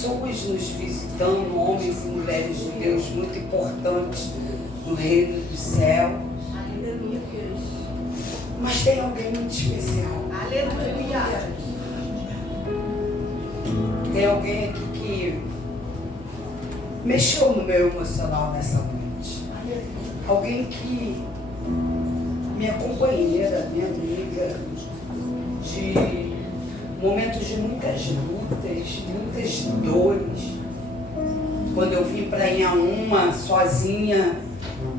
pessoas nos visitando, homens e mulheres de Deus muito importantes no reino do céu. Mas tem alguém muito especial. Aleluia. Tem alguém aqui que mexeu no meu emocional nessa noite. Alguém que, minha companheira, minha amiga, de momentos de muitas lutas, muitas dores. Quando eu vim para Inhaúma sozinha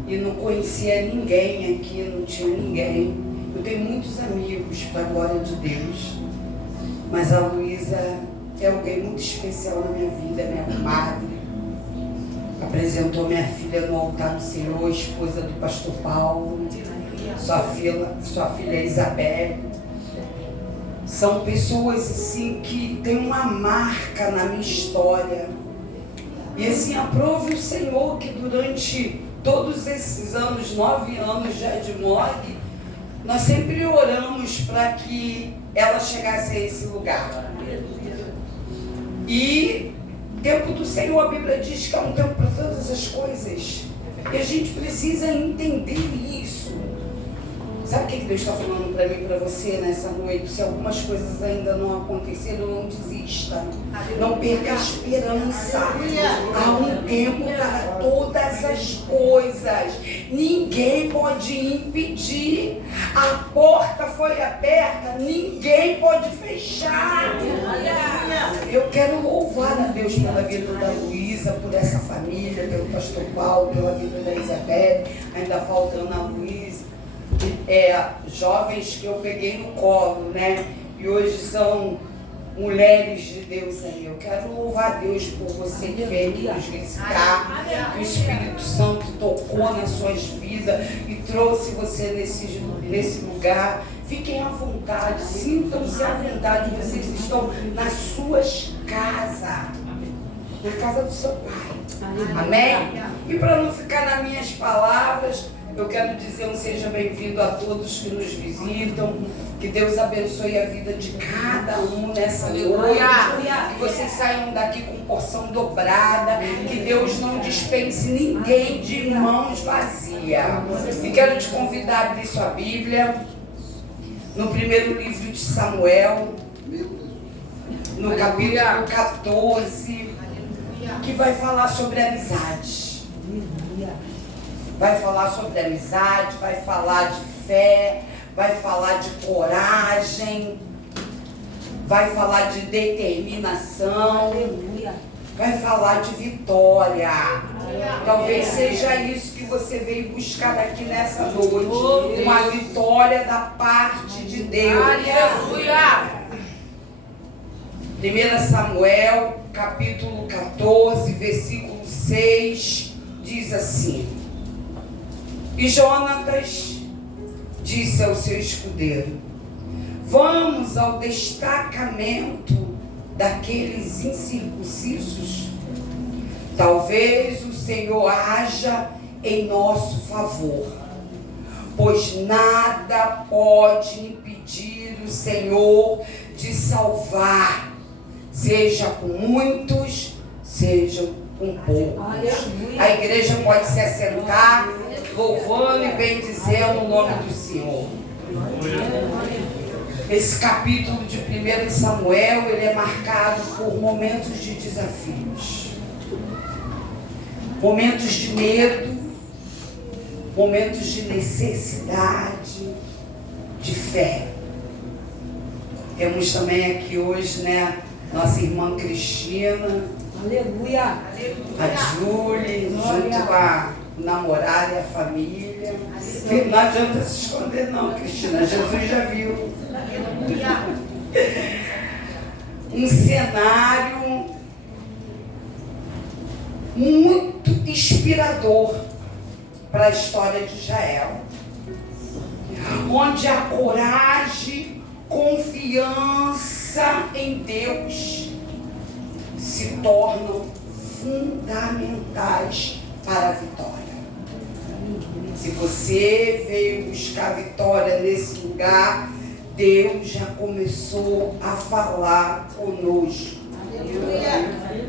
e não conhecia ninguém aqui, não tinha ninguém. Eu tenho muitos amigos, para a glória de Deus, mas a Luísa é alguém muito especial na minha vida, minha comadre. Apresentou minha filha no altar do Senhor, esposa do pastor Paulo, sua filha Isabel. São pessoas assim que têm uma marca na minha história. E assim, aprove o Senhor que durante todos esses anos, 9 anos já de MOG, nós sempre oramos para que ela chegasse a esse lugar. E tempo do Senhor, a Bíblia diz que é um tempo para todas as coisas. E a gente precisa entender isso. Sabe o que Deus está falando para mim e para você nessa noite? Se algumas coisas ainda não aconteceram, não desista. Não perca a esperança. Há um tempo para todas as coisas. Ninguém pode impedir. A porta foi aberta, ninguém pode fechar. Eu quero louvar a Deus pela vida da Luísa, por essa família, pelo pastor Paulo, pela vida da Isabel. Ainda falta Ana Luísa. Jovens que eu peguei no colo, né? E hoje são mulheres de Deus aí. Eu quero louvar a Deus por você que veio nos visitar. Que o Espírito Santo tocou nas suas vidas e trouxe você nesse lugar. Fiquem à vontade, sintam-se à vontade. Vocês estão nas suas casas, na casa do seu Pai. Amém? E para não ficar nas minhas palavras, eu quero dizer um seja bem-vindo a todos que nos visitam. Que Deus abençoe a vida de cada um nessa noite. Que vocês saiam daqui com porção dobrada. Que Deus não dispense ninguém de mãos vazias. E quero te convidar a abrir sua Bíblia no primeiro livro de Samuel, no capítulo 14, que vai falar sobre amizade. Vai falar sobre amizade, vai falar de fé, vai falar de coragem, vai falar de determinação, vai falar de vitória. Talvez seja isso que você veio buscar aqui nessa noite, uma vitória da parte de Deus. 1 Samuel, capítulo 14, versículo 6, diz assim: E Jonatas disse ao seu escudeiro: Vamos ao destacamento daqueles incircuncisos. Talvez o Senhor haja em nosso favor, pois nada pode impedir o Senhor de salvar, seja com muitos, seja com poucos. A igreja pode se assentar, louvando e bendizendo o nome do Senhor. Esse capítulo de 1 Samuel, ele é marcado por momentos de desafios, momentos de medo, momentos de necessidade, de fé. Temos também aqui hoje, né, nossa irmã Cristina, Aleluia. a Júlia, junto com a namorada e a família. Não adianta se esconder não, Cristina, Jesus já viu. Um cenário muito inspirador para a história de Israel, onde a coragem, confiança em Deus se tornam fundamentais para a vitória. Se você veio buscar vitória nesse lugar, Deus já começou a falar conosco.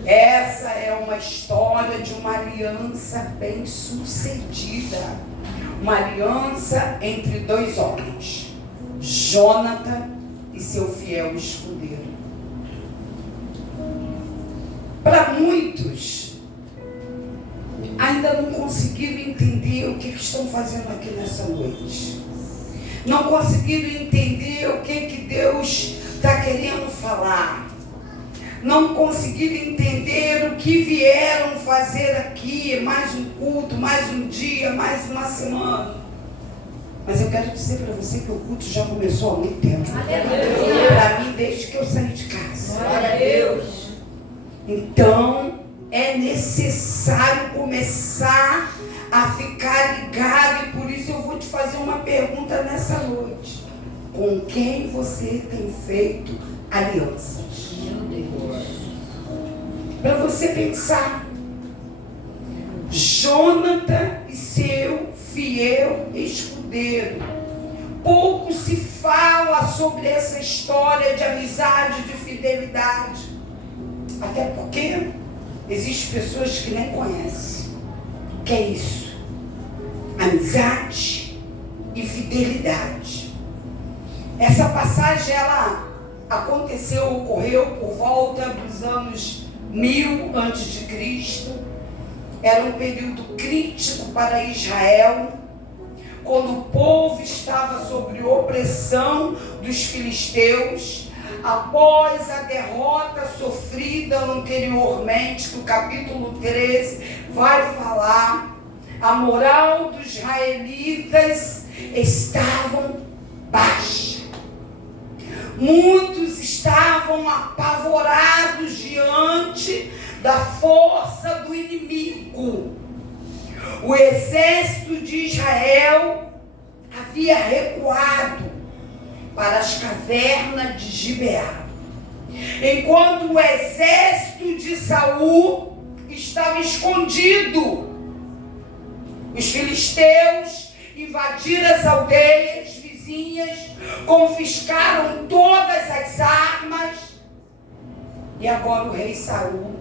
Essa é uma história de uma aliança bem-sucedida. Uma aliança entre dois homens, Jônatan e seu fiel escudeiro. Para muitos, ainda não conseguiram entender o que estão fazendo aqui nessa noite. Não conseguiram entender o que Deus está querendo falar. Não conseguiram entender o que vieram fazer aqui. Mais um culto, mais um dia, mais uma semana. Mas eu quero dizer para você que o culto já começou há muito tempo. Para mim, desde que eu saí de casa. Glória a Deus. Então, é necessário começar a ficar ligado. E por isso eu vou te fazer uma pergunta nessa noite. Com quem você tem feito alianças? Meu Deus. Para você pensar. Jônatan e seu fiel escudeiro. Pouco se fala sobre essa história de amizade, de fidelidade. Até porque existem pessoas que nem conhecem. O que é isso? Amizade e fidelidade. Essa passagem, ela ocorreu por volta dos anos 1000 a.C. Era um período crítico para Israel, quando o povo estava sob opressão dos filisteus, após a derrota sofrida anteriormente, que o capítulo 13 vai falar. A moral dos israelitas estava baixa. Muitos estavam apavorados diante da força do inimigo. O exército de Israel havia recuado para as cavernas de Gibeá, enquanto o exército de Saul estava escondido. Os filisteus invadiram as aldeias vizinhas, confiscaram todas as armas, e agora o rei Saul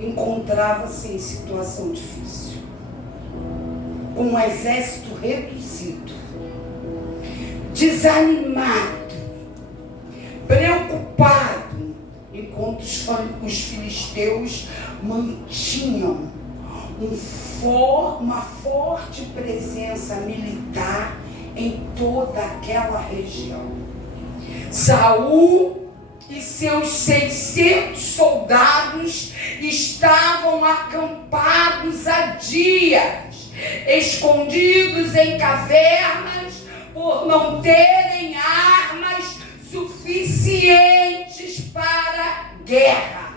encontrava-se em situação difícil, com um exército reduzido, desanimado, preocupado, enquanto os filisteus mantinham uma forte presença militar em toda aquela região. Saul e seus 600 soldados estavam acampados há dias, escondidos em cavernas, por não terem armas suficientes para a guerra.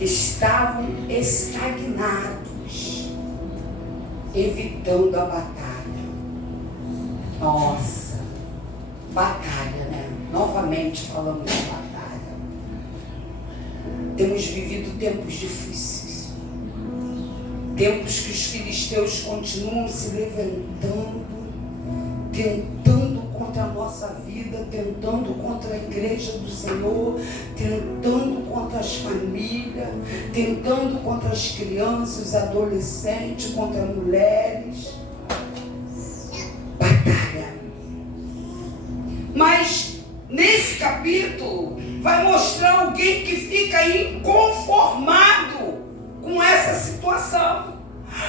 Estavam estagnados, evitando a batalha. Nossa, batalha, né? Novamente falamos de batalha. Temos vivido tempos difíceis. Tempos que os filisteus continuam se levantando, tentando contra a nossa vida, tentando contra a igreja do Senhor, tentando contra as famílias, tentando contra as crianças, os adolescentes, contra mulheres. Batalha. Mas nesse capítulo vai mostrar alguém que fica inconformado com essa situação.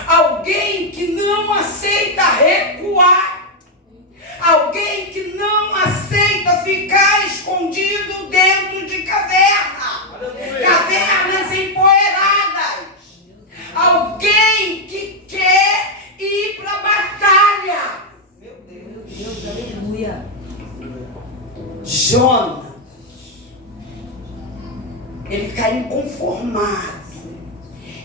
Alguém que não aceita recuar. Alguém que não aceita ficar escondido dentro de caverna. Cavernas empoeiradas. Alguém que quer ir para a batalha. Meu Deus, aleluia. Jonas, ele está inconformado.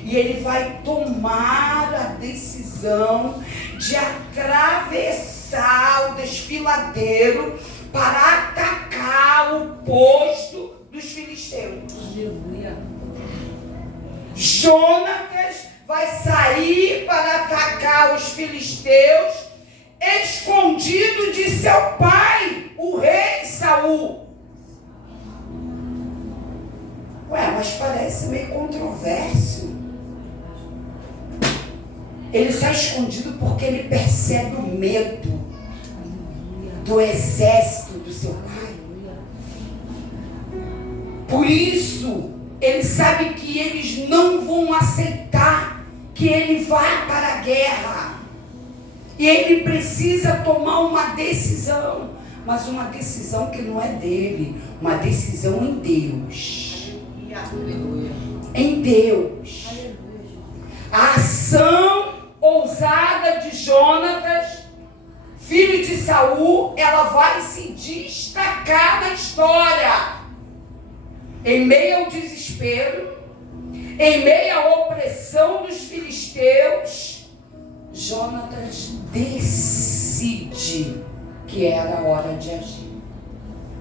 E ele vai tomar a decisão de atravessar o desfiladeiro para atacar o posto dos filisteus. Aleluia. Jonatas vai sair para atacar os filisteus, escondido de seu pai, o rei Saul. mas parece meio controverso. Ele está escondido porque ele percebe o medo do exército do seu pai. Por isso, ele sabe que eles não vão aceitar que ele vá para a guerra. E ele precisa tomar uma decisão, mas uma decisão que não é dele, uma decisão em Deus. Em Deus. A ação ousada de Jonatas, filho de Saul, ela vai se destacar na história. Em meio ao desespero, em meio à opressão dos filisteus, Jonatas decide que era a hora de agir.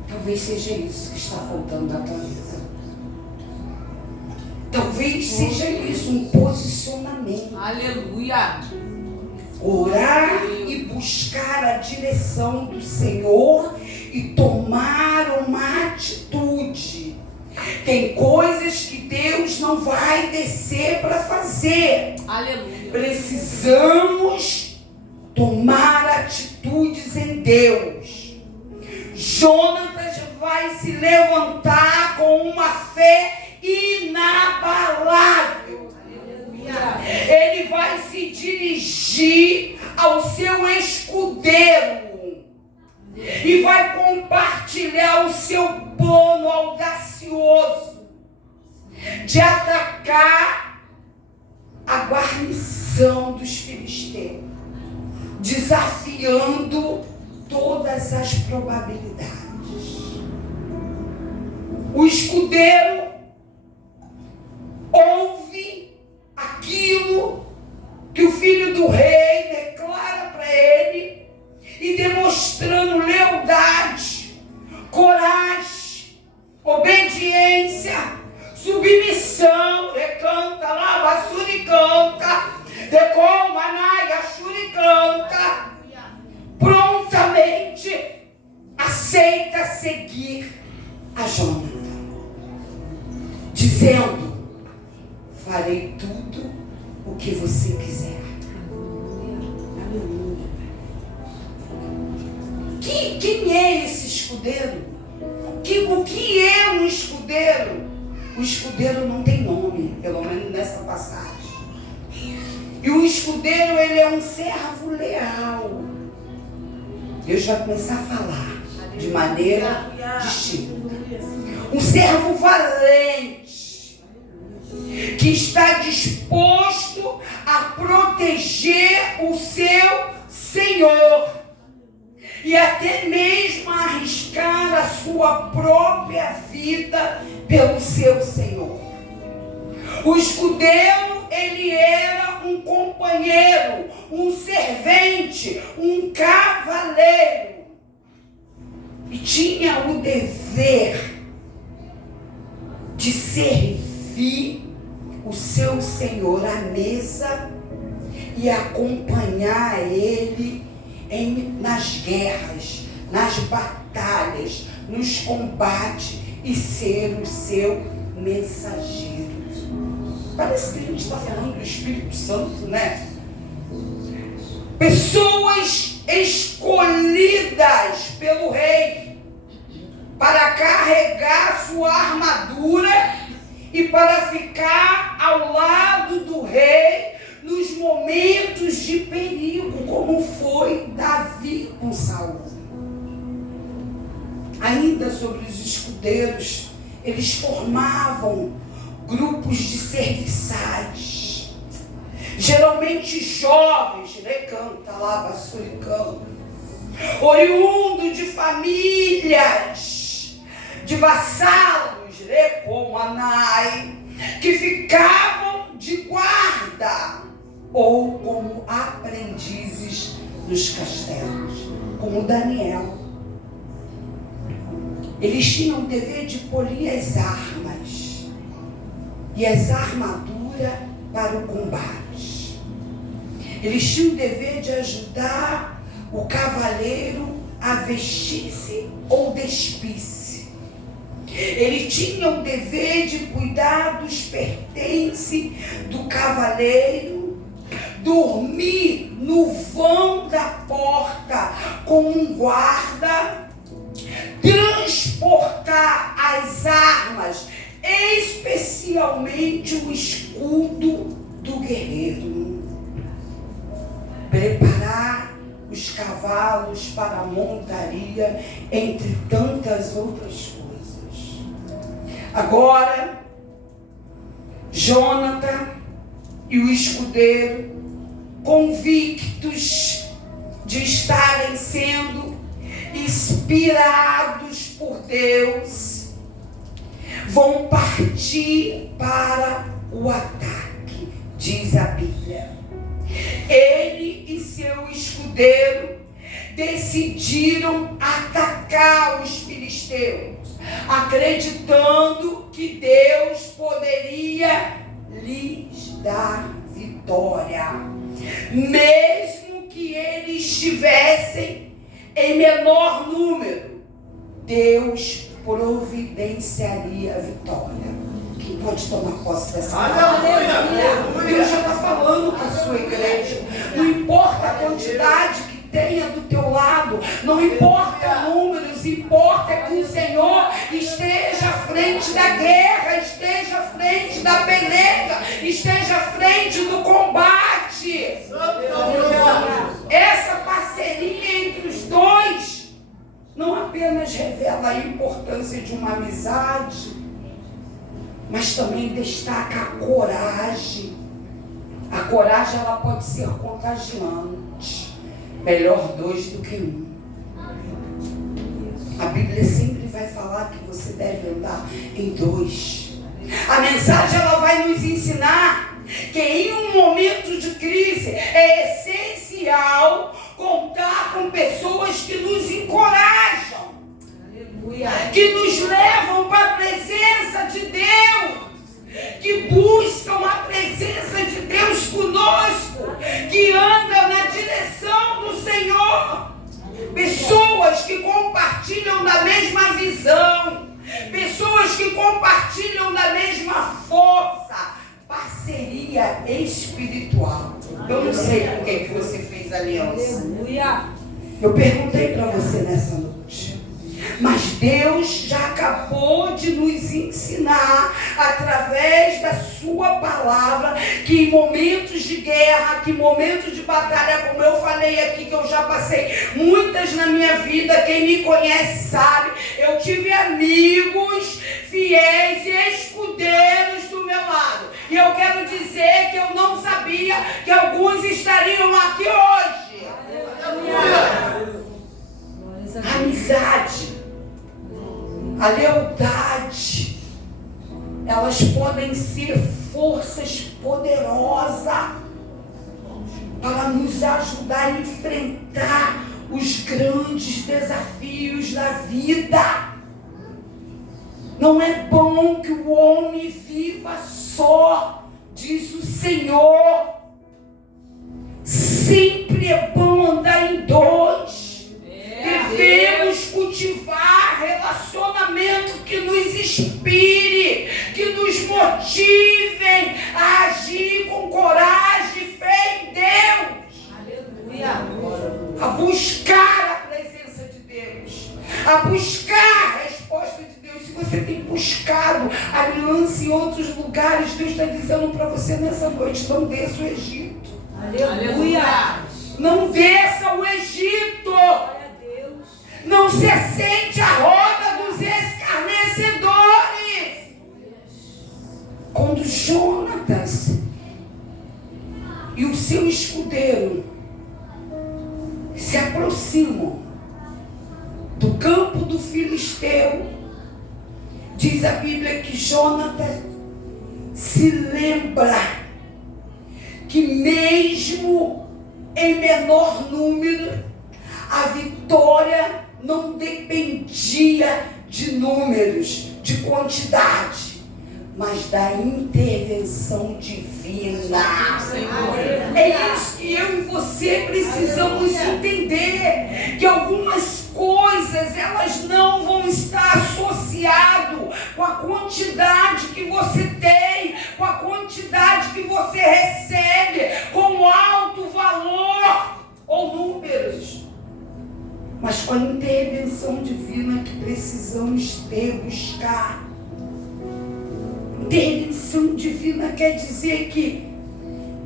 Talvez seja isso que está faltando na tua vida. Talvez seja isso, um posicionamento. Aleluia. Orar e buscar a direção do Senhor e tomar uma atitude. Tem coisas que Deus não vai descer para fazer. Aleluia. Precisamos tomar atitudes em Deus. Jonatas vai se levantar com uma fé inabalável. Ele vai se dirigir ao seu escudeiro e vai compartilhar o seu plano audacioso de atacar a guarnição dos filisteus, desafiando todas as probabilidades. O escudeiro ouve aquilo que o filho do rei declara para ele, e demonstrando lealdade, coragem, obediência, submissão, recanta lá, bassuricanta, decomanaia, churicanta, prontamente aceita seguir a Jonathan, dizendo: farei tudo o que você quiser. Quem é esse escudeiro? O que é um escudeiro? O escudeiro não tem nome, pelo menos nessa passagem. E o escudeiro, ele é um servo leal. Deus vai começar a falar de maneira distinta. Um servo valente, que está disposto a proteger o seu Senhor e até mesmo a arriscar a sua própria vida pelo seu Senhor. O escudeiro, ele era um companheiro, um servente, um cavaleiro, e tinha o dever de servir o seu Senhor à mesa e acompanhar ele nas guerras, nas batalhas, nos combates, e ser o seu mensageiro. Parece que a gente está falando do Espírito Santo, né? Pessoas escolhidas pelo rei para carregar sua armadura e para ficar ao lado do rei nos momentos de perigo, como foi Davi com Saul. Ainda sobre os escudeiros, eles formavam grupos de serviçais, geralmente jovens, recanta lá, bassuricando, oriundo de famílias, de vassalos, recomanai, que ficavam de guarda ou como aprendizes nos castelos, como Daniel. Eles tinham o dever de polir as armas e as armaduras para o combate. Eles tinham o dever de ajudar o cavaleiro a vestir-se ou despir-se. Ele tinha o dever de cuidar dos pertences do cavaleiro, dormir no vão da porta com um guarda, transportar as armas, especialmente o escudo do guerreiro, preparar os cavalos para a montaria, entre tantas outras coisas. Agora, Jonathan e o escudeiro, convictos de estarem sendo inspirados por Deus, vão partir para o ataque, diz a Bíblia. Ele e seu escudeiro decidiram atacar os filisteus, acreditando que Deus poderia lhes dar vitória, mesmo que eles estivessem em menor número. Deus providenciaria a vitória. Quem pode tomar posse dessa palavra? Deus já está falando com a sua igreja. Não importa a quantidade que tenha do teu lado, não importa números, importa que o Senhor esteja à frente da guerra, esteja à frente da peleja, esteja à frente do combate. Essa parceria entre os dois não apenas revela a importância de uma amizade, mas também destaca a coragem. A coragem, ela pode ser contagiante. Melhor dois do que um. A Bíblia sempre vai falar que você deve andar em dois. A mensagem, ela vai nos ensinar que em um momento de crise é essencial contar com pessoas que nos encorajam, que nos levam para a presença de Deus, que buscam a presença de Deus conosco, que andam na direção do Senhor. Pessoas que compartilham da mesma visão, pessoas que compartilham da mesma força, parceria espiritual. Eu não sei com quem que você fez aliança. Eu perguntei para você nessa noite. Mas Deus já acabou de nos ensinar, através da sua palavra, que em momentos de guerra, que em momentos de batalha, como eu falei aqui, que eu já passei muitas na minha vida, quem me conhece sabe, eu tive amigos fiéis e escudeiros do meu lado. E eu quero dizer que eu não sabia que alguns estariam aqui hoje. A amizade, a lealdade, elas podem ser forças poderosas para nos ajudar a enfrentar os grandes desafios da vida. Não é bom que o homem viva só, diz o Senhor. Sempre é bom andar em dois. Devemos cultivar relacionamento que nos inspire, que nos motivem a agir com coragem e fé em Deus. Aleluia. A buscar a presença de Deus, a buscar a resposta de Deus. Se você tem buscado aliança em outros lugares, Deus está dizendo para você nessa noite: não desça o Egito. Aleluia. Não desça o Egito. Não se assente à roda dos escarnecedores. Quando Jonatas e o seu escudeiro se aproximam do campo do filisteu, diz a Bíblia que Jonatas se lembra que mesmo em menor número, a vitória não dependia de números, de quantidade, mas da intervenção divina. É isso que eu e você precisamos entender, que algumas coisas, elas não vão estar associadas com a quantidade que você tem, com a quantidade que você recebe, com alto valor ou números, mas com a intervenção divina que precisamos buscar. Intervenção divina quer dizer que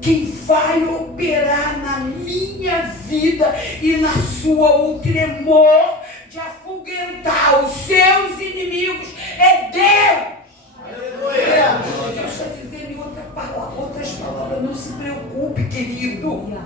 quem vai operar na minha vida e na sua, o tremor de afugentar os seus inimigos é Deus. Aleluia. Deus está dizendo em outras palavras, não se preocupe, querido.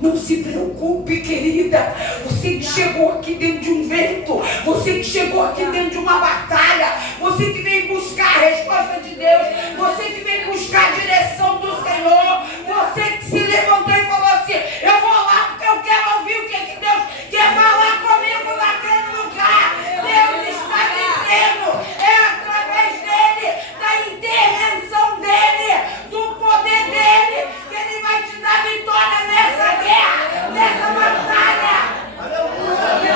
Não se preocupe, querida. Você que chegou aqui dentro de um vento, você que chegou aqui dentro de uma batalha, você que veio buscar a resposta de Deus, você que veio buscar a direção do Senhor, você que se levantou e falou assim: eu vou lá porque eu quero ouvir o que Deus quer falar comigo naquele lugar. Deus está dizendo, é através dele, da intervenção dele, do poder dele, que ele vai te dar vitória nessa guerra, nessa batalha. Aleluia!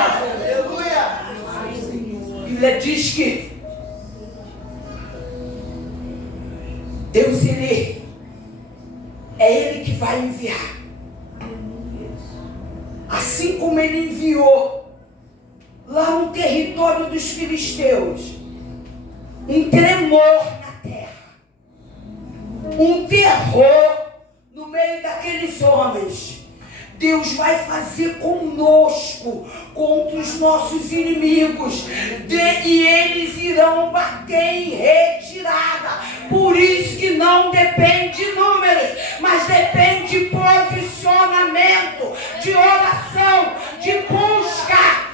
A Bíblia diz que Deus, é Ele que vai enviar. Assim como Ele enviou lá no território dos filisteus um tremor na terra, um terror no meio daqueles homens. Deus vai fazer conosco contra os nossos inimigos, e eles irão bater em retirada. Por isso que não depende de números, mas depende de posicionamento, de oração, de busca.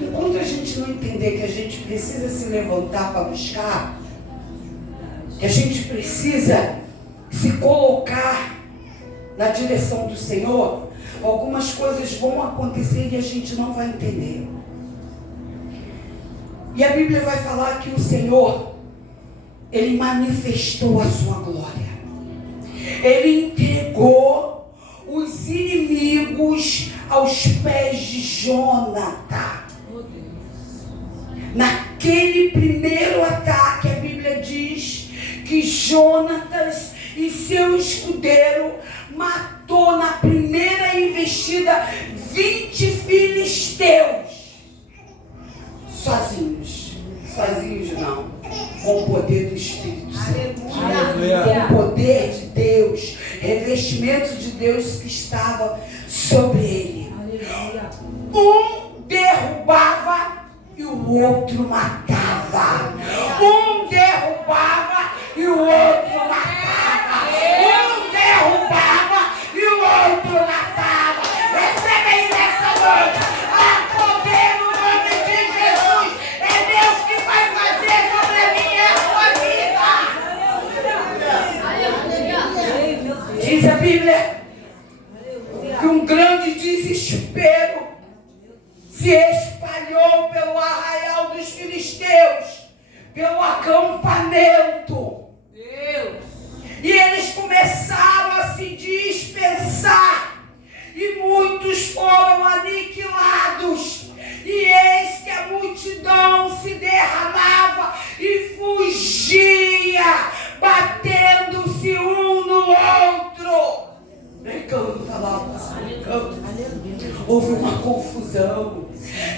Enquanto a gente não entender que a gente precisa se levantar para buscar, que a gente precisa se colocar na direção do Senhor, algumas coisas vão acontecer e a gente não vai entender. E a Bíblia vai falar que o Senhor, Ele manifestou a sua glória. Ele entregou os inimigos aos pés de Jonatã. Naquele primeiro ataque, a Bíblia diz que Jonatas e seu escudeiro matou na primeira investida 20 filisteus. Sozinhos não, com o poder do Espírito Santo, com o poder de Deus, revestimento de Deus que estava sobre ele. Um derrubava e o outro matava. Um derrubava e o outro matava. Um derrubava e o outro matava. Recebe aí nessa noite. Há poder no nome de Jesus. É Deus que vai fazer sobre a minha e a sua vida. Diz a Bíblia que um grande desespero se espalhou pelo arraial dos filisteus, pelo acampamento. E eles começaram a se dispersar, e muitos foram aniquilados. E eis que a multidão se derramava e fugia, batendo-se um no outro. Canta lá, canta. Houve uma confusão.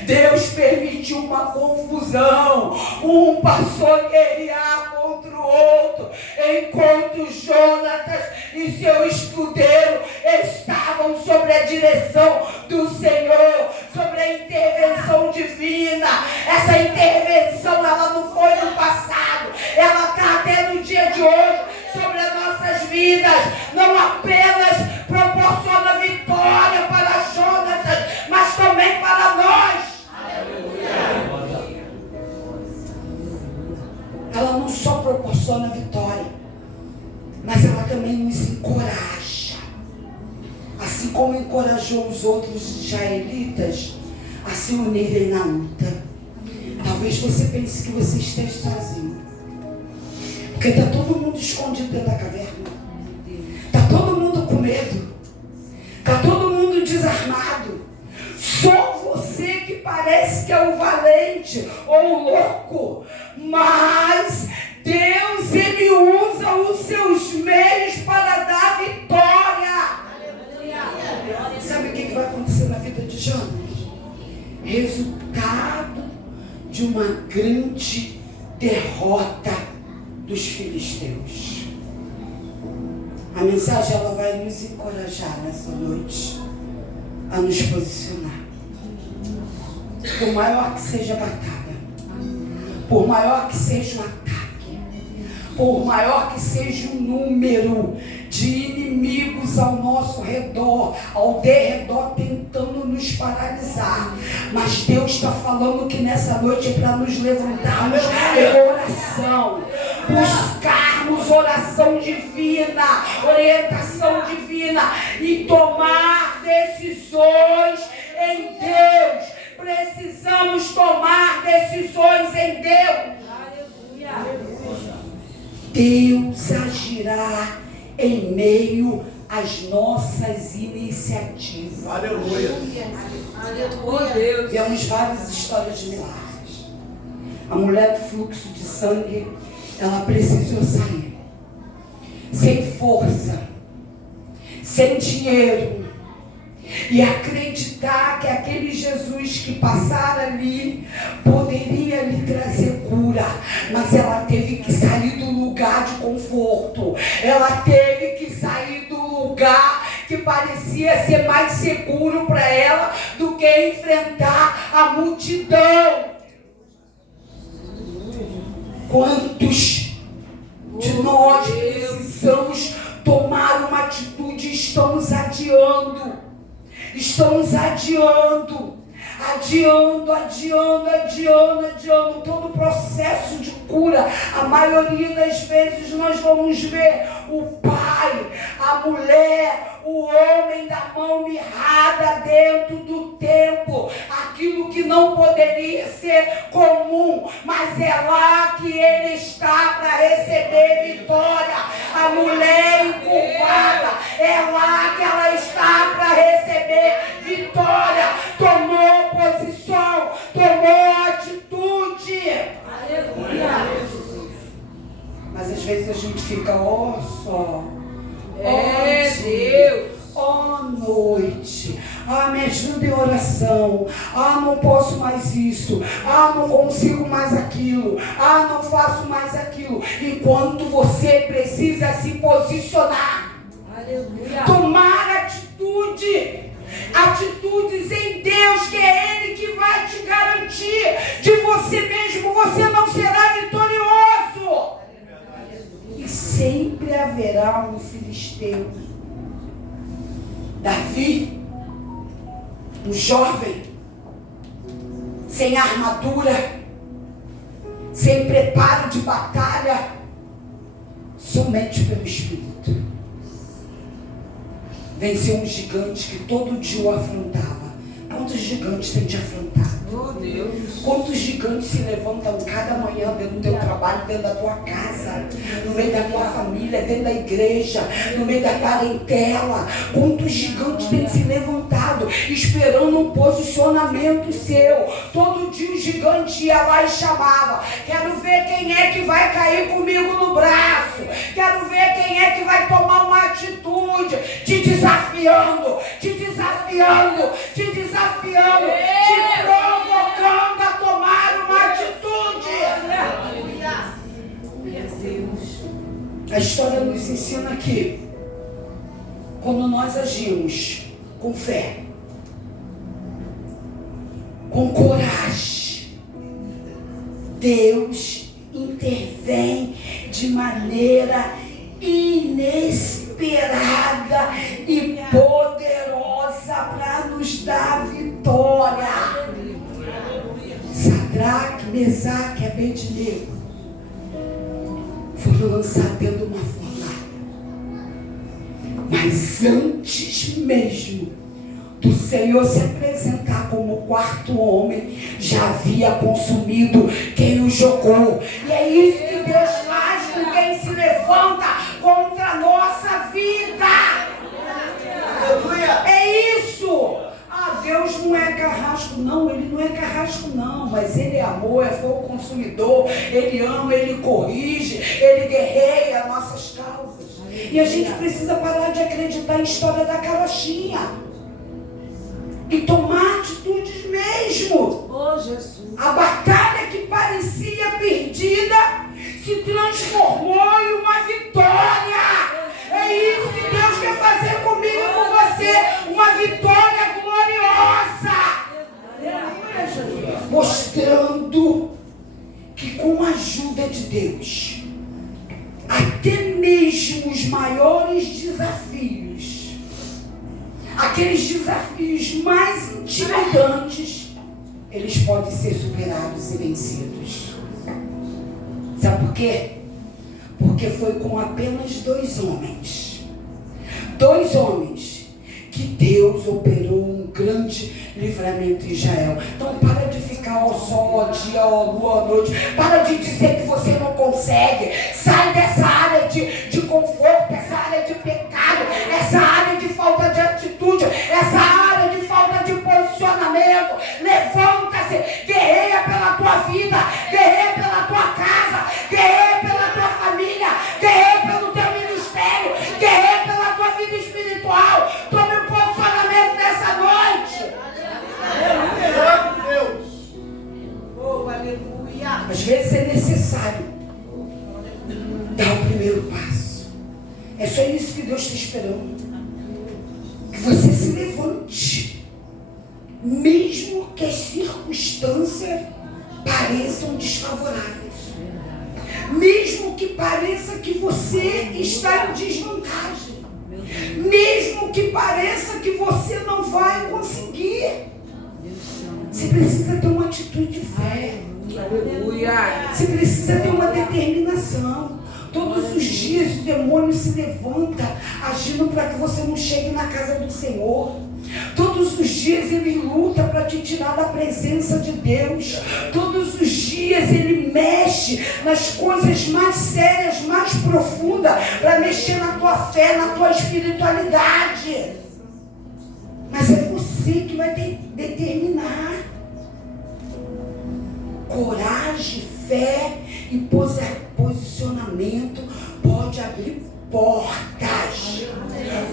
Deus permitiu uma confusão. Um passou a guerrear contra o outro, enquanto Jonatas e seu escudeiro estavam sobre a direção do Senhor, sobre a intervenção divina. Essa intervenção, ela não foi no passado, ela está até no dia de hoje sobre as nossas vidas. Não apenas proporciona vitória para Jonatas, mas também para nós. Ela não só proporciona vitória, mas ela também nos encoraja. Assim como encorajou os outros israelitas a se unirem na luta. Talvez você pense que você esteja sozinho, porque está todo mundo escondido dentro da caverna. Está todo mundo com medo. Está todo mundo desarmado. Só você que parece que é o valente ou o louco, mas Deus, Ele usa os seus meios para dar vitória. Sabe o que vai acontecer na vida de Jonas? Resultado de uma grande derrota dos filisteus. A mensagem ela vai nos encorajar nessa noite a nos posicionar. Por maior que seja a batalha, por maior que seja o ataque, por maior que seja o número de inimigos ao nosso redor, ao derredor, tentando nos paralisar, mas Deus está falando que nessa noite é para nos levantarmos em oração, buscarmos oração divina, orientação divina e tomar decisões em Deus. Precisamos tomar decisões em Deus. Deus agirá em meio às nossas iniciativas. Aleluia. Vemos várias histórias de milagres. A mulher do fluxo de sangue, ela precisou sair sem força, sem dinheiro, e acreditar que aquele Jesus que passara ali poderia lhe trazer cura, mas ela teve que sair do lugar de conforto, ela teve que sair do lugar que parecia ser mais seguro para ela do que enfrentar a multidão. Quantos de nós precisamos tomar uma atitude e estamos adiando? Estamos adiando todo o processo de cura. A maioria das vezes nós vamos ver o pai, a mulher, o homem da mão mirrada dentro do templo, aquilo que não poderia ser comum, mas é lá que ele está para receber vitória. A mulher encurvada, é lá que ela está para receber vitória. Tomou posição, tomou atitude. Aleluia. Mas às vezes a gente fica, só. Deus. Noite. Me ajuda em oração. Não posso mais isso. Não consigo mais aquilo. Não faço mais aquilo. Enquanto você precisa se posicionar. Aleluia. Tomar atitude. Atitudes em Deus, que é Ele que vai te garantir. De você mesmo você não será vitorioso. E sempre haverá um filisteu. Davi, um jovem, sem armadura, sem preparo de batalha, somente pelo Espírito, venceu um gigante que todo dia o afrontava. Quantos gigantes tem te afrontado? Oh, Deus. Quantos gigantes se levantam cada manhã dentro do teu trabalho, dentro da tua casa, no meio da tua família, dentro da igreja, no meio da parentela? Quantos gigantes têm se levantado esperando um posicionamento seu? Todo dia o gigante ia lá e chamava: quero ver quem é que vai cair comigo no braço, quero ver quem é que vai tomar uma atitude, te desafiando, te desafiando, te desafiando, te provocando a tomar uma atitude. A história nos ensina que quando nós agimos com fé, com coragem, Deus intervém de maneira inesperada e poderosa para nos dar vitória. Sadraque, Mesaque e Abednego foram lançados dentro de uma fornalha. Mas antes mesmo do Senhor se apresentar como o quarto homem, já havia consumido quem o jogou. E é isso que Deus faz com quem se levanta contra a nossa vida. É isso. Deus não é consumidor, Ele ama, Ele corrige, Ele guerreia nossas causas. E a gente precisa parar de acreditar em história da carochinha e tomar atitudes mesmo. Oh, Jesus. A batalha que parecia perdida se transformou em uma vitória. É isso que Deus quer fazer comigo e com você. Uma vitória gloriosa. Mostrando que com a ajuda de Deus, até mesmo os maiores desafios, aqueles desafios mais intimidantes, eles podem ser superados e vencidos. Sabe por quê? Porque foi com apenas 2 homens. 2 homens que Deus operou um grande livramento em Israel. Então para de ficar ao sol, ao dia, ao lua, à noite. Para de dizer que você não consegue. Sai dessa área de conforto, essa área de pecado, essa área de falta de atitude, essa área de falta de posicionamento. Levanta-se, guerreia pela tua vida, guerreia pela tua casa, guerreia pela tua família, guerreia pelo teu ministério, guerreia pela tua vida espiritual. Tome um posicionamento nessa noite. Deus. Oh, aleluia. Às vezes é necessário dar o primeiro passo. É só isso que Deus está esperando. Que você se levante, mesmo que as circunstâncias pareçam desfavoráveis, mesmo que pareça que você está em desvantagem, mesmo que pareça que você não vai conseguir. Você precisa ter uma atitude de fé. Aleluia. Você precisa ter uma determinação. Todos os dias o demônio se levanta agindo para que você não chegue na casa do Senhor. Todos os dias ele luta para te tirar da presença de Deus. Todos os dias ele mexe nas coisas mais sérias, mais profundas, para mexer na tua fé, na tua espiritualidade. Mas é você que vai determinar. Coragem, fé e posicionamento pode abrir portas.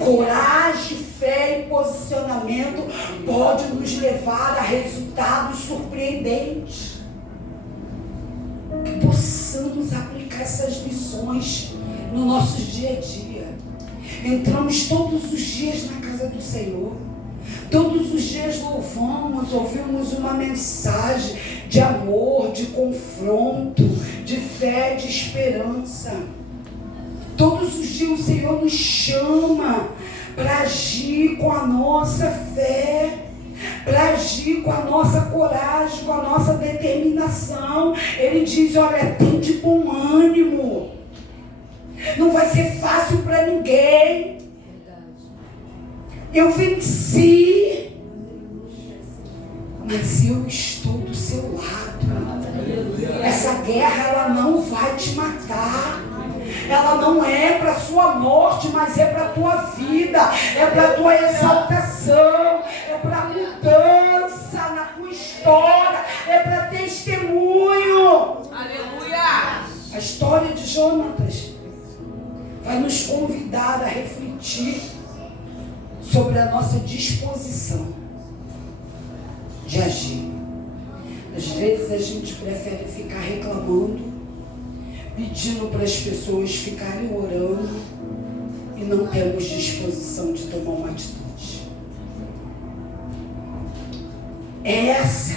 Coragem, fé e posicionamento pode nos levar a resultados surpreendentes. Que possamos aplicar essas lições no nosso dia a dia. Entramos todos os dias na casa do Senhor. Todos os dias louvamos, ouvimos uma mensagem de amor, de confronto, de fé, de esperança. Todos os dias o Senhor nos chama para agir com a nossa fé, para agir com a nossa coragem, com a nossa determinação. Ele diz, olha, tem de bom ânimo. Não vai ser fácil para ninguém. Eu venci, mas eu estou do seu lado. Essa guerra, ela não vai te matar. Ela não é para sua morte, mas é para tua vida, é para tua exaltação, é para mudança na tua história, é para testemunho. Aleluia. A história de Jonatas vai nos convidar a refletir sobre a nossa disposição de agir. Às vezes a gente prefere ficar reclamando, pedindo para as pessoas ficarem orando e não temos disposição de tomar uma atitude. Esse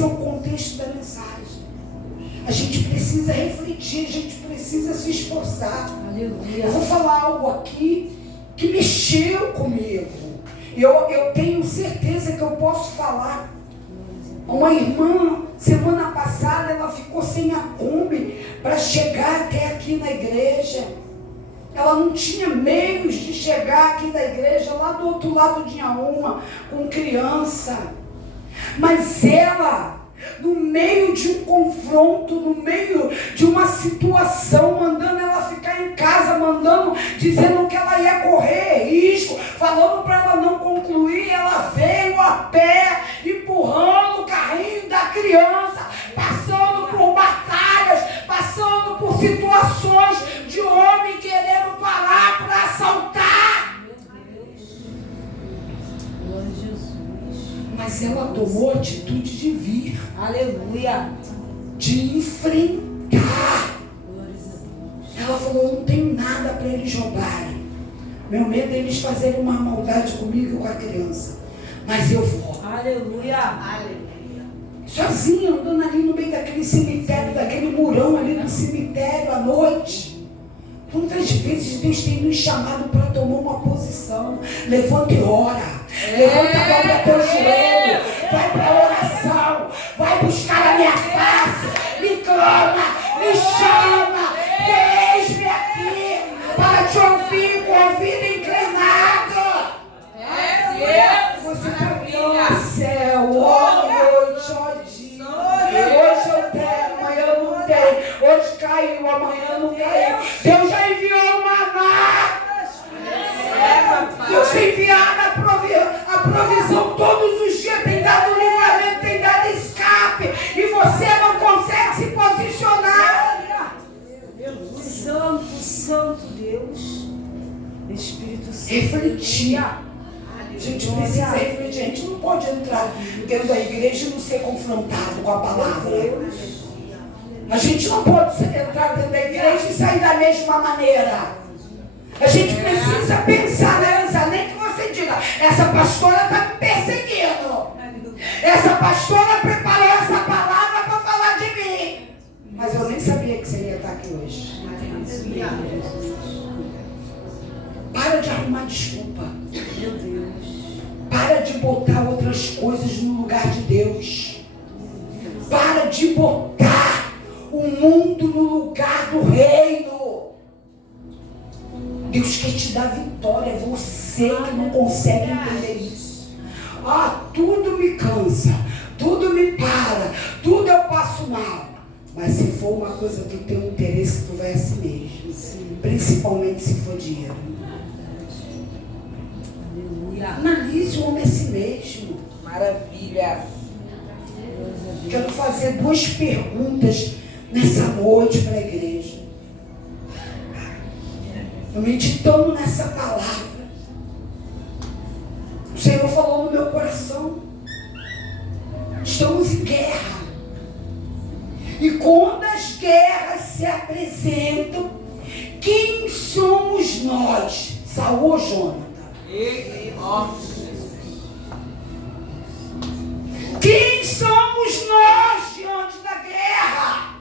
é o contexto da mensagem. A gente precisa refletir, a gente precisa se esforçar. Aleluia. Eu vou falar algo aqui que mexeu comigo. Eu tenho certeza que eu posso falar. Uma irmã, semana passada, ela ficou sem a Kombi para chegar até aqui na igreja. Ela não tinha meios de chegar aqui na igreja, lá do outro lado de Inhaúma, com criança. Mas ela, no meio de um confronto, no meio de uma situação, mandando ela ficar em casa, dizendo que ela ia correr risco, falando para ela não concluir, ela veio a pé, empurrando o carrinho da criança, São situações de homem querendo parar para assaltar. Mas ela tomou a atitude de vir. Aleluia. De enfrentar. Ela falou, eu não tenho nada para eles roubarem. Meu medo é eles fazerem uma maldade comigo e com a criança. Mas eu vou. Aleluia. Sozinha, andando ali no meio daquele cemitério, daquele murão ali no cemitério à noite. Quantas vezes Deus tem nos chamado para tomar uma posição? Levanta e ora. Levanta, vai para teu joelho. Vai para a oração. Vai buscar a minha face. Me clama, me chama. Eis-me aqui para te ouvir com o ouvido inclinado. Você está no céu, ó noite, ó dia. Hoje eu tenho, amanhã eu não tenho. Hoje caiu, amanhã não caiu. Deus já enviou o maná. Deus tem enviado a provisão todos os dias. Tem dado livramento, tem dado escape. E você não consegue se posicionar. Santo, Santo Deus. Espírito Santo. Refletir. A gente precisa refletir. A gente não pode entrar dentro da igreja e não ser confrontado com a palavra. A gente não pode entrar dentro da igreja e sair da mesma maneira. A gente precisa pensar, analisar. Nem que você diga, essa pastora está me perseguindo. Essa pastora preparou essa palavra para falar de mim. Mas eu nem sabia que você ia estar aqui hoje. Para de arrumar desculpa. Meu Deus. Para de botar outras coisas no lugar de Deus. Para de botar o mundo no lugar do reino. Deus quer te dar vitória. É você que não consegue entender isso. Tudo me cansa. Tudo me para. Tudo eu passo mal. Mas se for uma coisa que tem um interesse, tu vai assim mesmo. Principalmente se for dinheiro. Analise o homem a si mesmo. Maravilha. Quero fazer 2 perguntas nessa noite para a igreja. Eu meditando nessa palavra. O Senhor falou no meu coração. Estamos em guerra. E quando as guerras se apresentam, quem somos nós? Saul ou Jonathan? Quem somos nós diante da guerra?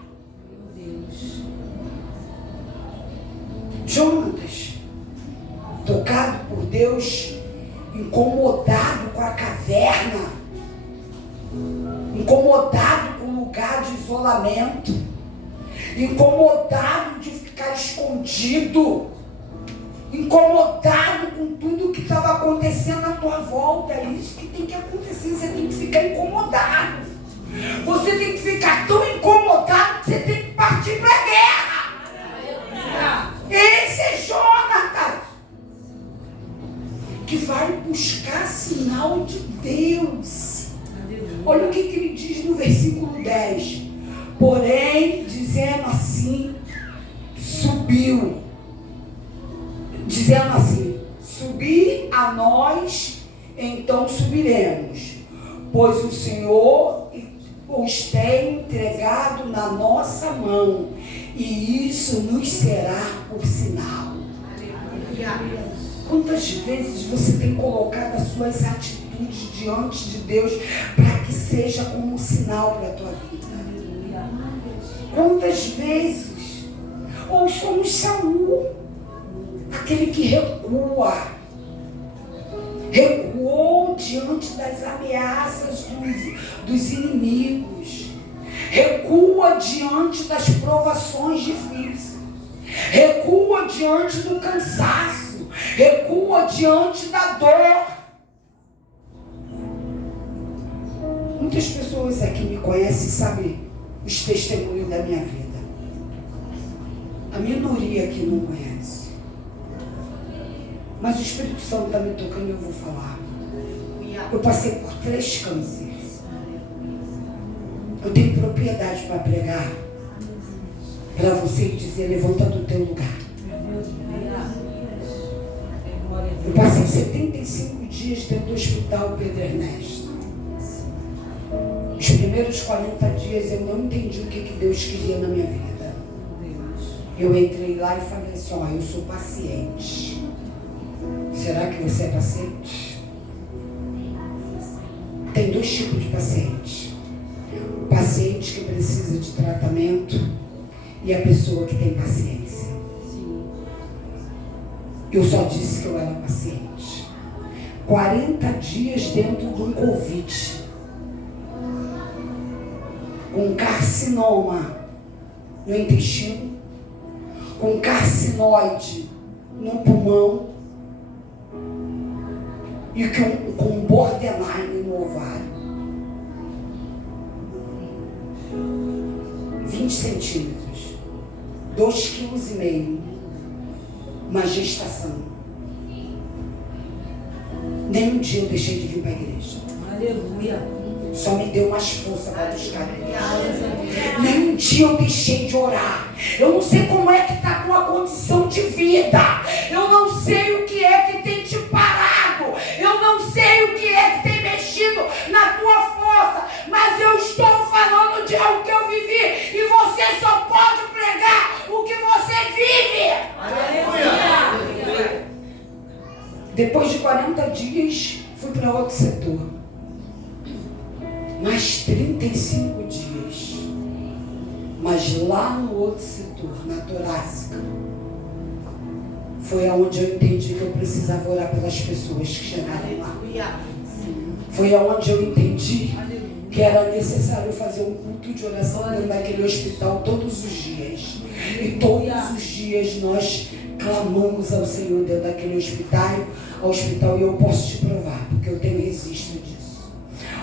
Jonas, tocado por Deus, incomodado com a caverna, incomodado com o lugar de isolamento, incomodado de ficar escondido, incomodado com tudo que estava acontecendo à tua volta. É isso que tem que acontecer. Você tem que ficar incomodado. Você tem que ficar tão incomodado que você tem que partir para a guerra. Esse é Jonathan, que vai buscar sinal de Deus. Olha o que ele diz no versículo 10. Porém, dizendo assim, subi a nós, então subiremos, pois o Senhor os tem entregado na nossa mão, e isso nos será por sinal. Quantas vezes você tem colocado as suas atitudes diante de Deus para que seja como um sinal para a tua vida? Quantas vezes? Ou somos Saul, aquele que recuou diante das ameaças dos inimigos, recua diante das provações difíceis, recua diante do cansaço, recua diante da dor. Muitas pessoas aqui me conhecem e sabem os testemunhos da minha vida. A minoria aqui não conhece. Mas o Espírito Santo está me tocando e eu vou falar. Eu passei por 3 cânceres. Eu tenho propriedade para pregar. para você dizer: levanta do teu lugar. Eu passei 75 dias dentro do hospital Pedro Ernesto. Os primeiros 40 dias eu não entendi o que Deus queria na minha vida. Eu entrei lá e falei assim: ó, eu sou paciente. Será que você é paciente? Tem dois tipos de pacientes: o paciente que precisa de tratamento e a pessoa que tem paciência. Eu só disse que eu era paciente. 40 dias dentro de um Covid, com carcinoma no intestino, com carcinoide no pulmão e com borderline no ovário. 20 centímetros, 2,5 kg, uma gestação. Nem um dia eu deixei de vir para a igreja. Aleluia. Só me deu mais força para buscar a igreja. Nem um dia eu deixei de orar. Eu não sei como é que está a tua condição de vida. Eu não sei o que é que tem te parado. Eu não sei o que é que tem mexido na tua força. Mas eu estou falando de algo que eu vivi. E você só pode pregar o que você vive. Aleluia. Depois de 40 dias, fui para outro setor. Mais 35 dias. Mas lá no outro setor, na torácica, foi aonde eu entendi que eu precisava orar pelas pessoas que chegaram lá. Foi aonde eu entendi que era necessário fazer um culto de oração dentro daquele hospital todos os dias. E todos os dias nós clamamos ao Senhor dentro daquele hospital, e eu posso te provar, porque eu tenho registro disso.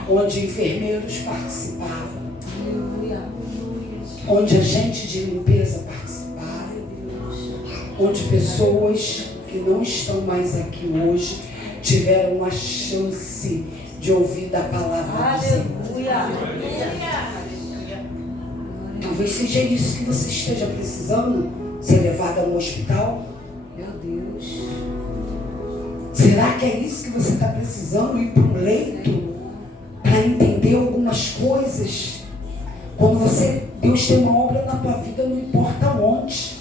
Onde enfermeiros participavam, onde agente de limpeza participava, onde pessoas que não estão mais aqui hoje tiveram a chance de ouvir da palavra do Senhor. Talvez seja isso que você esteja precisando, ser levada a um hospital. Meu Deus. Será que é isso que você está precisando? Ir para um leito para entender algumas coisas? Quando Deus tem uma obra na tua vida, não importa onde.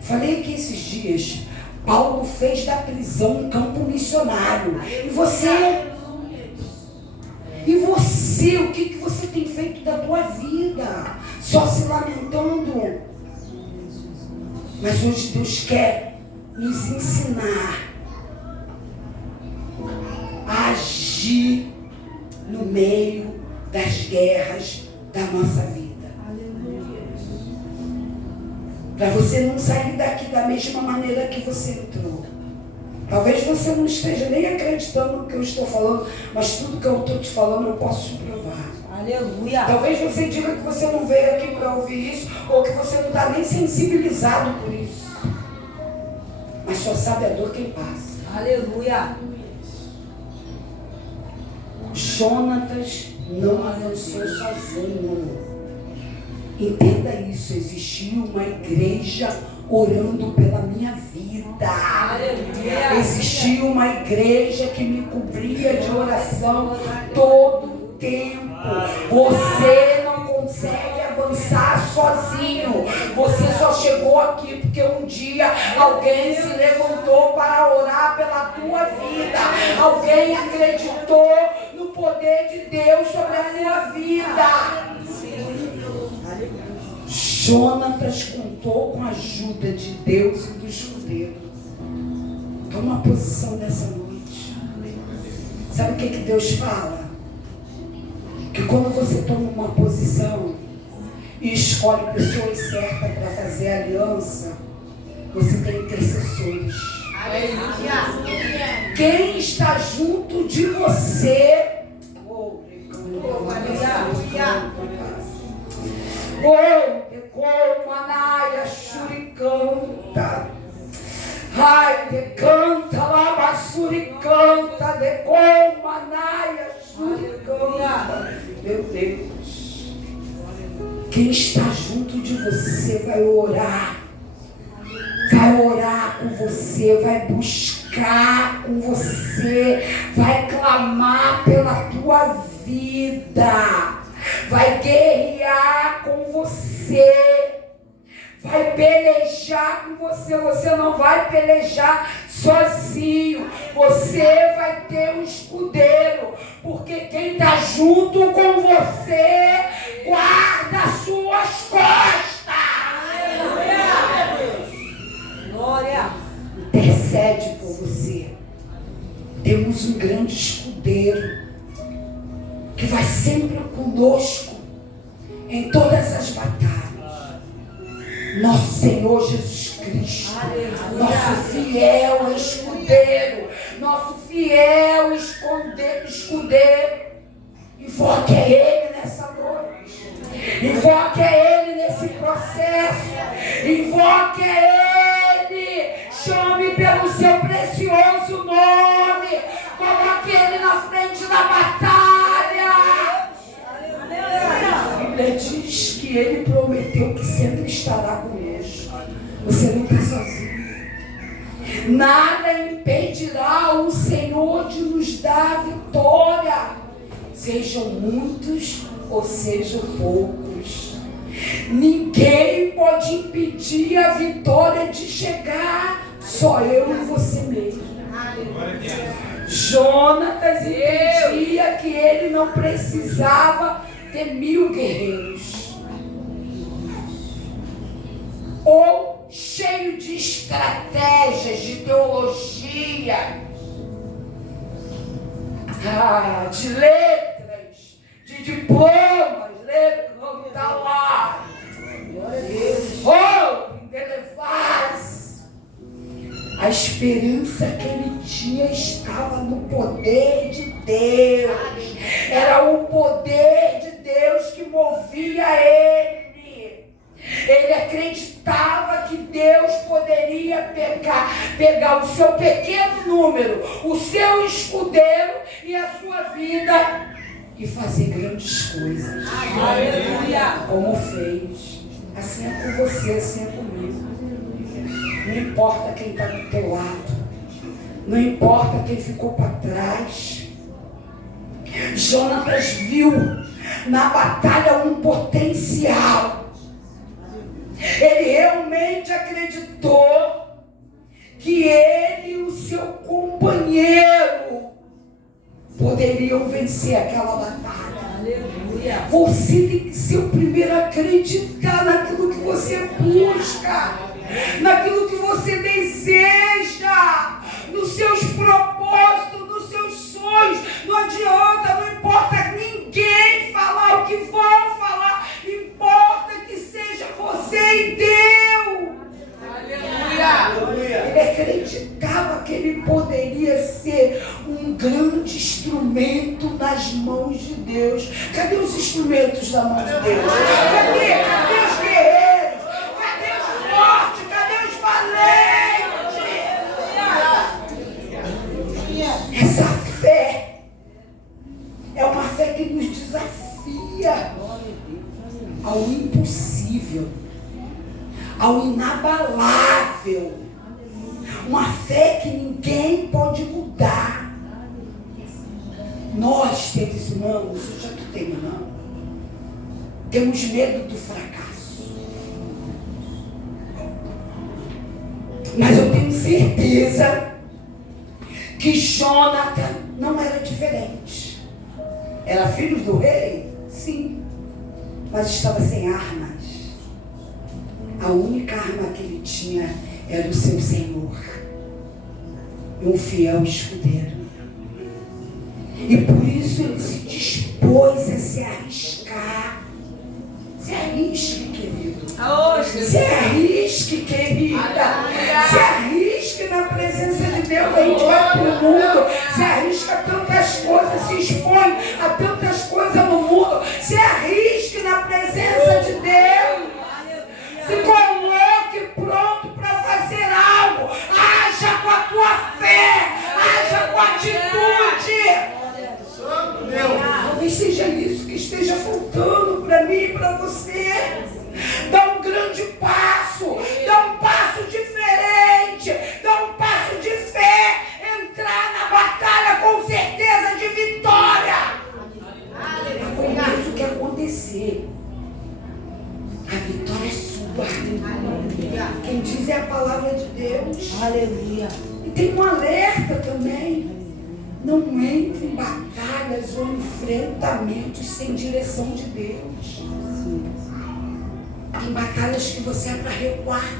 Falei aqui esses dias, Paulo fez da prisão um campo missionário. E você, o que você tem feito da tua vida? Só se lamentando. Mas hoje Deus quer nos ensinar a agir no meio das guerras da nossa vida. Para você não sair daqui da mesma maneira que você entrou. Talvez você não esteja nem acreditando no que eu estou falando, mas tudo que eu estou te falando eu posso te provar. Aleluia. Talvez você diga que você não veio aqui para ouvir isso, ou que você não está nem sensibilizado por isso. Mas só sabe a dor quem passa. Aleluia. Jonatas não avançou sozinho. Entenda isso, existia uma igreja orando pela minha vida. Aleluia. Existia uma igreja que me cobria de oração todo o tempo. Você não consegue avançar sozinho. Você só chegou aqui porque um dia alguém se levantou para orar pela tua vida. Alguém acreditou no poder de Deus sobre a tua vida. Jonatas contou com a ajuda de Deus e do escudeiro. Toma posição dessa noite. Sabe o que Deus fala? Que quando você toma uma posição e escolhe pessoas certas para fazer aliança, você tem intercessores. Quem está junto de você? Manaia, suricanta. Ai, decanta, lava, suricanta, decom, manaia, suricanta. Meu Deus. Quem está junto de você vai orar com você, vai buscar com você, vai clamar pela tua vida, vai guerrear com você, vai pelejar com você. Você não vai pelejar sozinho, você vai ter um escudeiro, porque quem está junto com você guarda as suas costas. Glória. Intercede por você. Temos um grande escudeiro que vai sempre conosco em todas as batalhas. Nosso Senhor Jesus Cristo, nosso fiel escudeiro, nosso fiel escudeiro. Invoque a Ele nessa noite, invoque a Ele nesse processo, invoque a Ele, chame pelo seu precioso nome, coloque Ele na frente da batalha. A Bíblia diz que Ele prometeu que sempre estará conosco. Você não está sozinho. Nada impedirá o Senhor de nos dar a vitória. Sejam muitos ou sejam poucos. Ninguém pode impedir a vitória de chegar. Só eu e você mesmo. Jonatas entendia que ele não precisava ter 1000 guerreiros. Ou cheio de estratégias, de teologia, de letras, de diplomas, letras, está lá. Elevares. A esperança que ele tinha estava no poder de Deus. Era o poder de Deus que movia ele. Ele acreditava que Deus poderia pegar o seu pequeno número, o seu escudeiro e a sua vida e fazer grandes coisas. Aleluia! Como fez. Assim é com você, assim é comigo. Não importa quem está do teu lado, não importa quem ficou para trás. Jonatas viu na batalha um potencial. Ele realmente acreditou que ele e o seu companheiro poderiam vencer aquela batalha. Aleluia. Você tem que ser o primeiro a acreditar naquilo que você busca, naquilo que você deseja, nos seus propósitos, nos seus sonhos. Não adianta, não importa ninguém falar o que vão falar, importa que seja você e Deus. Aleluia. Ele acreditava que ele poderia ser um grande instrumento nas mãos de Deus. Cadê os instrumentos da mão de Deus? Cadê os guerreiros? Cadê os fortes? Cadê os valentes? Essa fé é uma fé que nos desafia ao impossível, ao inabalável. Uma fé que ninguém pode mudar. Nós, seres humanos, eu já estou terminando, temos medo do fracasso. Mas eu tenho certeza que Jonatas não era diferente. Era filho do rei? Sim. Mas estava sem armas. A única arma que ele tinha era o seu Senhor. E um fiel escudeiro. E por isso ele se dispôs a se arriscar. Se arrisque, querido. Se arrisque, querida. Se arrisque na presença de Deus. A gente vai para o mundo. Se arrisca a tantas coisas. Se expõe a tantas coisas no mundo. Se arrisque na presença de Deus. Se coloque pronto para fazer algo. Haja com a tua fé. Haja com atitude. Talvez seja isso que esteja faltando para mim e para você. A vitória é sua. Aleluia. Quem diz é a palavra de Deus. Aleluia. E tem um alerta também. Não entre em batalhas ou enfrentamentos sem direção de Deus. Tem batalhas que você é para recuar.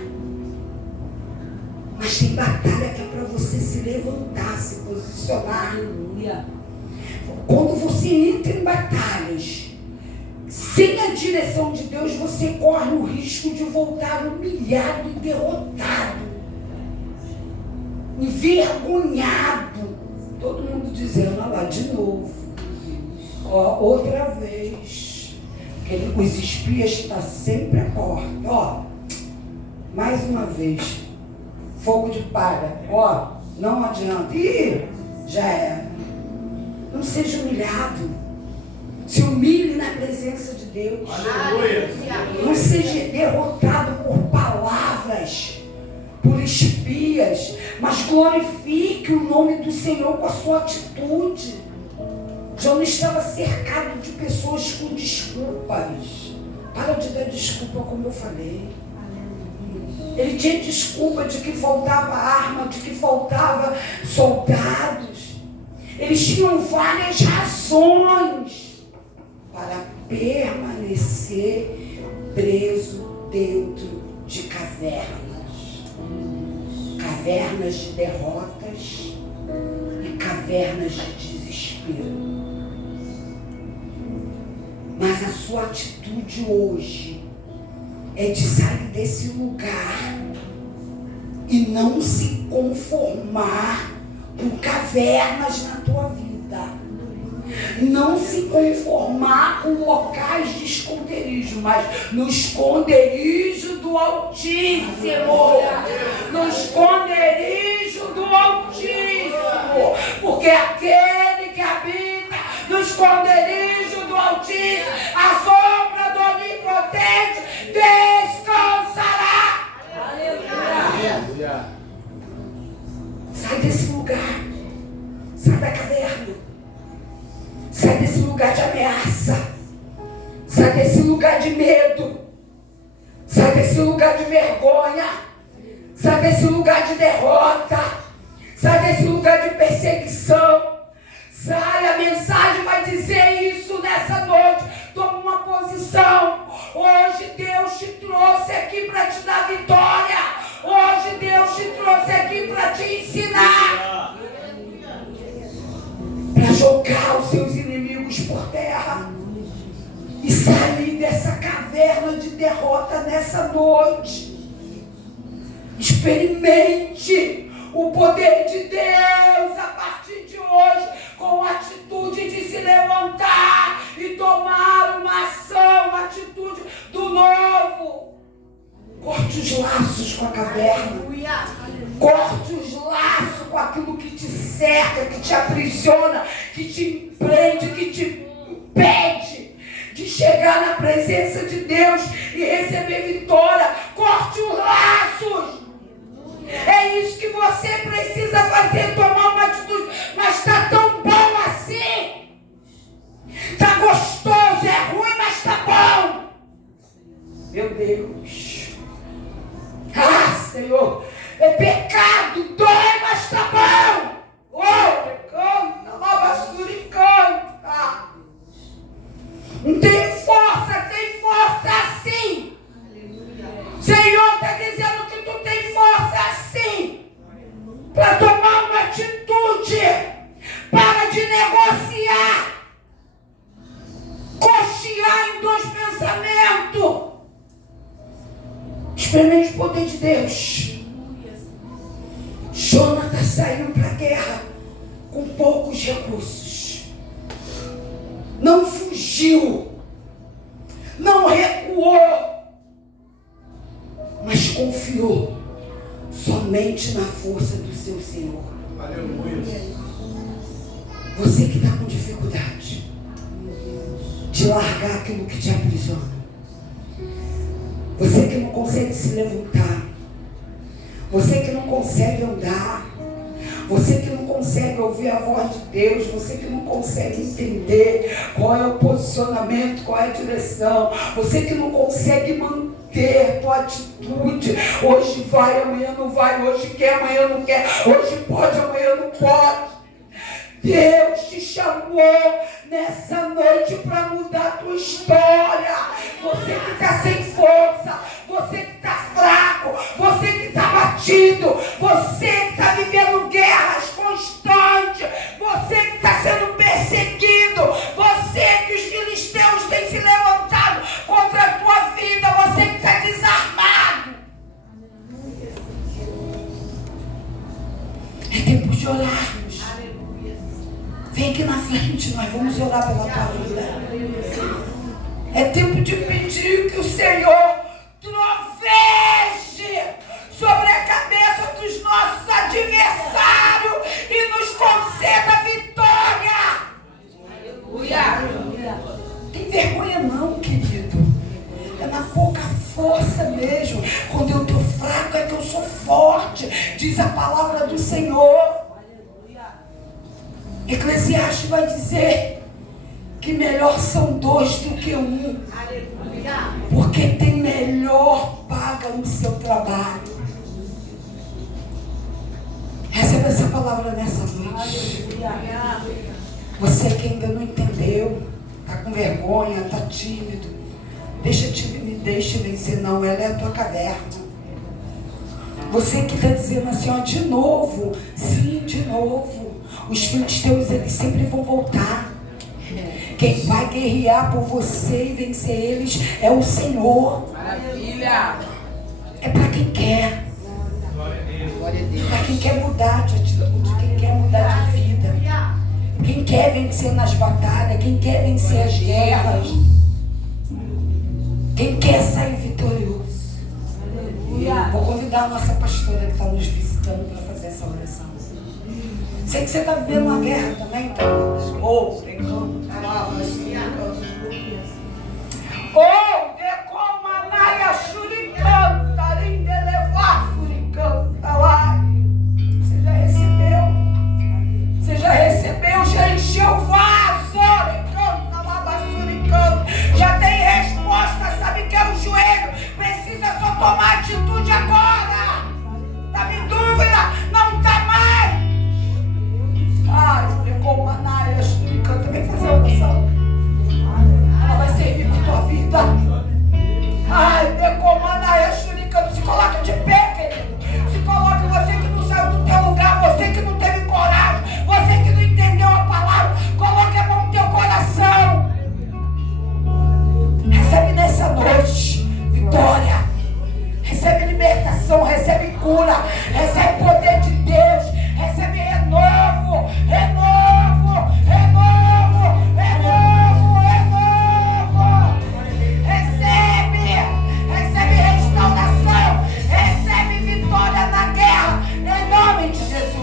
Mas tem batalha que é para você se levantar, se posicionar. Aleluia. Quando você entra em batalhas sem a direção de Deus, você corre o risco de voltar humilhado e derrotado, envergonhado. Todo mundo dizendo, olha lá, de novo, ó, outra vez. Porque os espias estão sempre à porta, ó, mais uma vez, fogo de palha, ó, não adianta, ih, já era. Não seja humilhado, se humilhe na presença de Deus. Aleluia. Não seja derrotado por palavras, por espias, mas glorifique o nome do Senhor com a sua atitude. João estava cercado de pessoas com desculpas. Para de dar desculpa, como eu falei. Ele tinha desculpa de que faltava arma, de que faltava soldados. Eles tinham várias razões para permanecer preso dentro de cavernas. Cavernas de derrotas e cavernas de desespero. Mas a sua atitude hoje é de sair desse lugar e não se conformar com cavernas na tua vida. Não se conformar com locais de esconderijo, mas no esconderijo do Altíssimo. No esconderijo do Altíssimo. Porque aquele que habita no esconderijo do Altíssimo, a sombra do Onipotente descansará. Aleluia. Sai desse lugar. Sai da caverna. Sai desse lugar de ameaça. Sai desse lugar de medo. Sai desse lugar de vergonha. Sai desse lugar de derrota. Sai desse lugar de perseguição. Sai, a mensagem vai dizer isso nessa noite. Toma uma posição. Hoje Deus te trouxe aqui para te dar vitória. Hoje Deus te trouxe aqui para te ensinar. Para jogar os seus inimigos por terra. E sair dessa caverna de derrota nessa noite. Experimente o poder de Deus a partir de hoje, com a atitude de se levantar e tomar uma ação, uma atitude do novo. Corte os laços com a caverna. Corte os laços com aquilo que te cerca, que te aprisiona, que te prende, que te impede de chegar na presença de Deus e receber vitória. Corte os laços. É isso que você precisa fazer, tomar uma atitude. Mas está tão bom assim. Está gostoso, é ruim, mas está bom. Meu Deus. Ah, Senhor. É pecado, dói, mas está bom. Oh, canta, lava suricanta. Não tem força assim. Senhor está dizendo que tu tem força assim. Para tomar uma atitude. Para de negociar. Cochear em dois pensamentos. Experimente o poder de Deus. Jonatas saiu para a guerra com poucos recursos. Não fugiu. Não recuou. Mas confiou somente na força do seu Senhor. Aleluia. Você que está com dificuldade de largar aquilo que te aprisiona. Você que não consegue se levantar. Você que não consegue andar. Você que não consegue ouvir a voz de Deus. Você que não consegue entender qual é o posicionamento, qual é a direção. Você que não consegue manter caráter, tua atitude. Hoje vai, amanhã não vai. Hoje quer, amanhã não quer. Hoje pode, amanhã não pode. Deus te chamou nessa noite para mudar a tua história. Você que está sem força, você que está fraco, você que está batido, você que está vivendo guerras constantes, você que está sendo perseguido, você que os filisteus têm se levantado contra a tua vida, você que está desarmado. É tempo de orarmos. Vem aqui na frente, nós vamos orar pela tua vida. É tempo de pedir que o Senhor troveje sobre a cabeça dos nossos adversários e nos conceda vitória. Aleluia. Tem vergonha não, querido. É na pouca força mesmo. Quando eu estou fraco é que eu sou forte. Diz a palavra do Senhor. Eclesiastes vai dizer que melhor são dois do que um. Porque tem melhor paga no seu trabalho. Receba essa palavra nessa noite. Você que ainda não entendeu, está com vergonha, está tímido, me deixe vencer. Não, ela é a tua caverna. Você que está dizendo assim, ó, de novo. Sim, de novo. Os filisteus, eles sempre vão voltar. Quem vai guerrear por você e vencer eles é o Senhor. Maravilha. É para quem quer. Para quem quer mudar de atitude, quem quer mudar de vida, quem quer vencer nas batalhas, quem quer vencer as guerras, quem quer sair vitorioso. Vou convidar a nossa pastora que está nos visitando para fazer essa oração. Sei que você está vivendo uma guerra também, tá? Ou, decomanaia shuricanta, rindelevar shuricanta lá. Você já recebeu, já encheu o vaso, recanta lá, shuricanta. Já tem resposta, sabe que é o joelho, precisa só tomar atitude agora. Tá em dúvida? Não tá mais. Ai, decomanaia shuricanta, vem fazer a oração. Ela vai servir para tua vida. Ai, decomanaia shuricanta, se coloca de pé, querido. Se coloca, você que não saiu do teu lugar, você que não teve coragem, você que não entendeu a palavra, coloque a mão no teu coração. Recebe nessa noite vitória, recebe libertação, recebe cura, recebe poder.